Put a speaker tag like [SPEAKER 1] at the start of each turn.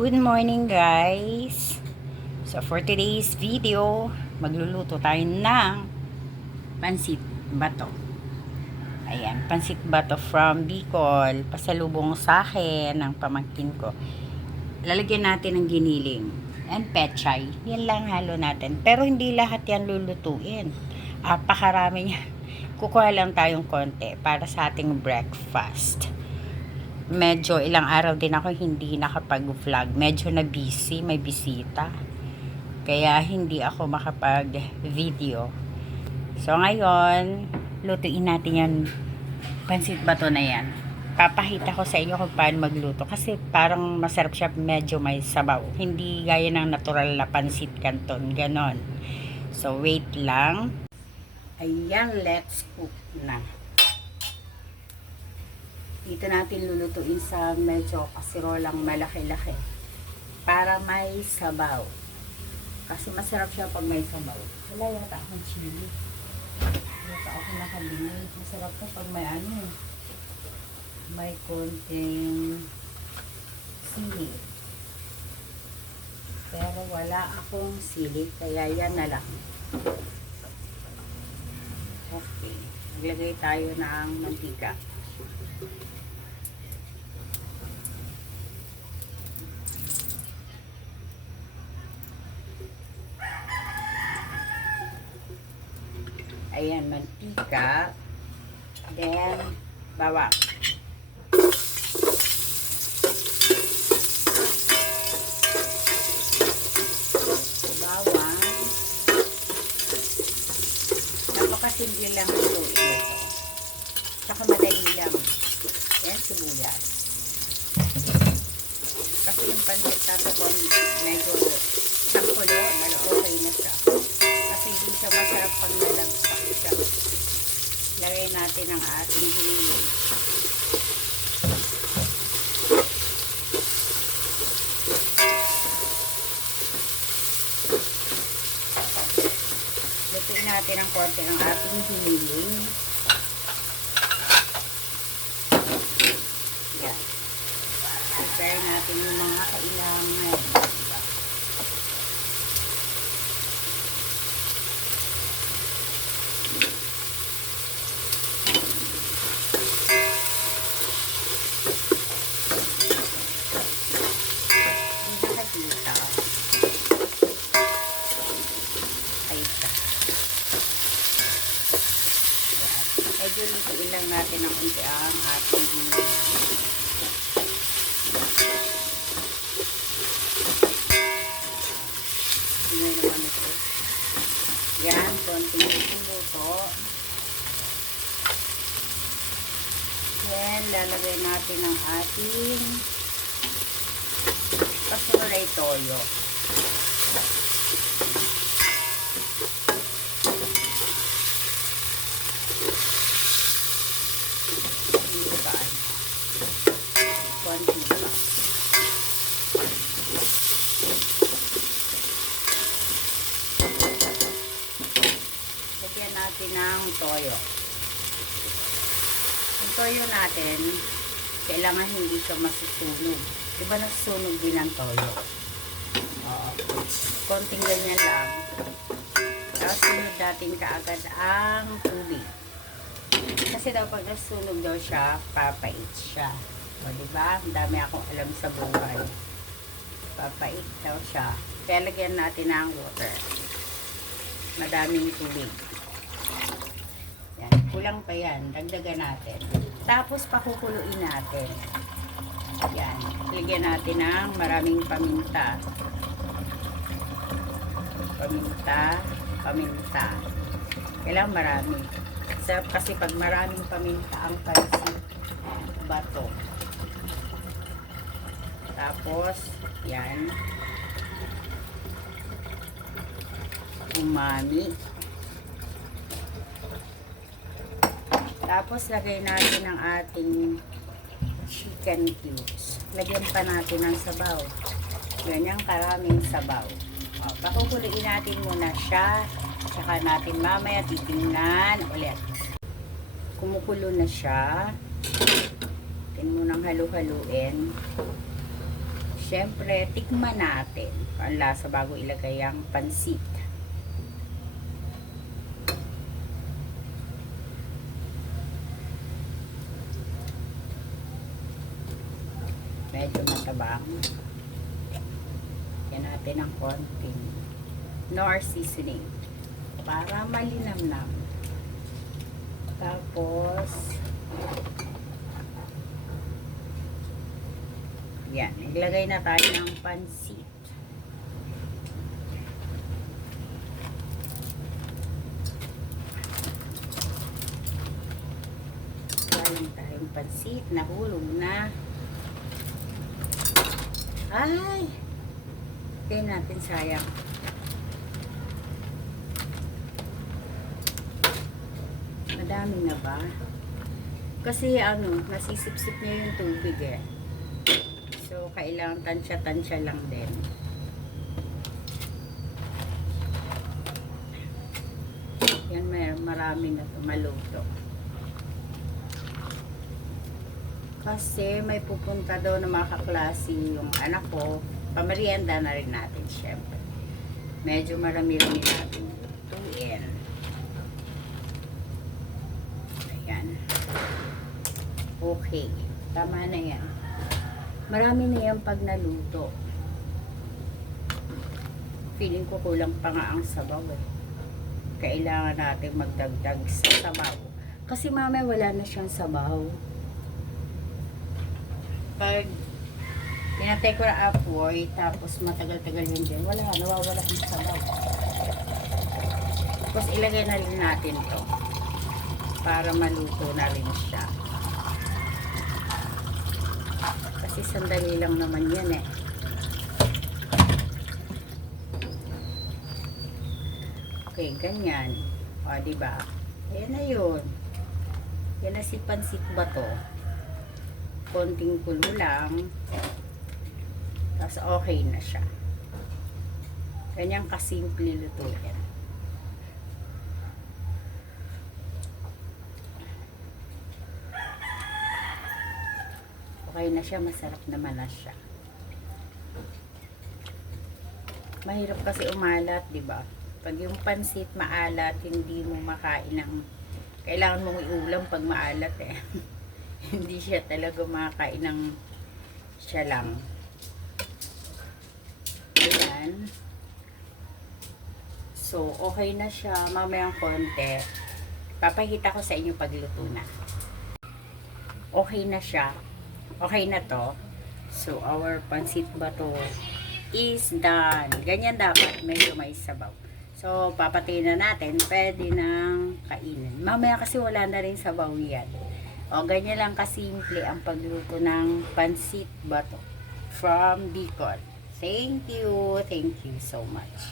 [SPEAKER 1] Good morning guys! So for today's video, magluluto tayo ng pansit bato. Ayan, pansit bato from Bicol. Pasalubong sa akin ng pamangkin ko. Lalagyan natin ng giniling and pechay. Yan lang halo natin. Pero hindi lahat yan lulutuin. Apakarami niya. Kukuha lang tayong konti para sa ating breakfast medyo ilang araw din ako hindi nakapag-vlog. Medyo na busy, may bisita. Kaya hindi ako makapag-video. So ngayon, lutuin natin yan. Pansit bato na yan. Papahita ko sa inyo kung paano magluto. Kasi parang masarap siya medyo may sabaw. Hindi gaya ng natural na pansit canton. Ganon. So wait lang. Ayan, let's cook na dito natin lulutuin sa medyo kasirolang malaki-laki. Para may sabaw. Kasi masarap siya pag may sabaw. Wala yata akong chili. Yata ako nakabili masarap to pag may ano may konting sili. Pero wala akong sili kaya yan na lang. Okay. Maglagay tayo ng mantika Ayan, mantika. Then, bawang. Bawang. Napakasimple lang ito. Ito. Tsaka madali lang. Yan, sibuyas. Kasi yung pancit tatapon medyo sangkulo, malo okay na siya. Kasi hindi siya masarap pag nalagpak siya. Lagay natin ang ating giniling. Lutuin natin ang konti ng ating giniling. Yan. Prepare natin yung mga kailangan. Medyo lutuin lang natin ng unti ang ating giniling. Hindi naman ito. Yan, konting ituluto. Then, lalagay natin ang ating pasuray toyo. Hindi ba? Konti ba? Lagyan natin ng toyo. Yung toyo natin, kailangan hindi siya masusunog. Diba nasusunog din ang toyo? Oo. Konting ganyan lang. Tapos sunod natin kaagad ang tubig. Kasi daw pag nasusunog daw siya, papait siya. O diba? Ang dami akong alam sa buhay. Papait daw siya. Kaya lagyan natin ng water madaming tubig. Kulang pa yan. Dagdagan natin. Tapos pakukuluin natin. Yan, lagyan natin ng maraming paminta. Paminta, paminta. Kailangan marami. Sarap kasi pag maraming paminta ang pansit bato. Tapos, yan. umami. Tapos, lagay natin ang ating chicken cubes. Lagyan pa natin ng sabaw. Ganyang karaming sabaw. O, pakukuloyin natin muna siya. Tsaka natin mamaya titingnan ulit. Kumukulo na siya. Tin mo nang halu-haluin. Siyempre, tikman natin ang lasa bago ilagay ang pansit. Medyo matabang. Yan natin ng konting nor seasoning para malinamnam. Tapos, yan, ilagay na tayo ng pansit. Galing tayong pansit, nahulog na. Ay! Kaya natin sayang. Madami na ba? Kasi ano, nasisipsip niya yung tubig eh. So, kailangan tansya-tansya lang din. Yan, may marami na tumaluto. Kasi may pupunta daw na mga kaklase yung anak ko. Pamerienda na rin natin, syempre. Medyo marami-rami natin lutuin. Ayan. Okay. Tama na yan. Marami na yan pag naluto. Feeling ko kulang pa nga ang sabaw eh. Kailangan natin magdagdag sa sabaw. Kasi mamaya wala na siyang sabaw. Pag pinatay ko na apoy, tapos matagal-tagal yun din, wala, nawawala ang sabaw. Tapos ilagay na rin natin to para maluto na rin siya. Kasi sandali lang naman yan eh. Okay, ganyan. O, di ba? Ayan na yun. Yan na si pansit ba to? Konting kulo lang. Tapos okay na siya. Ganyan kasimple lutuin. Okay na siya, masarap naman na siya. Mahirap kasi umalat, di ba? Pag yung pansit maalat, hindi mo makain ng kailangan mong iulam pag maalat eh. hindi siya talaga makakain ng siya lang. Ayan. So, okay na siya. Mamayang konti. Papakita ko sa inyo pagluto na. Okay na siya. Okay na to. So, our pansit bato is done. Ganyan dapat. Medyo may sabaw. So, papatayin na natin. Pwede nang kainin. Mamaya kasi wala na rin sabaw yan. O, ganyan lang kasimple ang pagluto ng pansit bato from Bicol. Thank you. Thank you so much.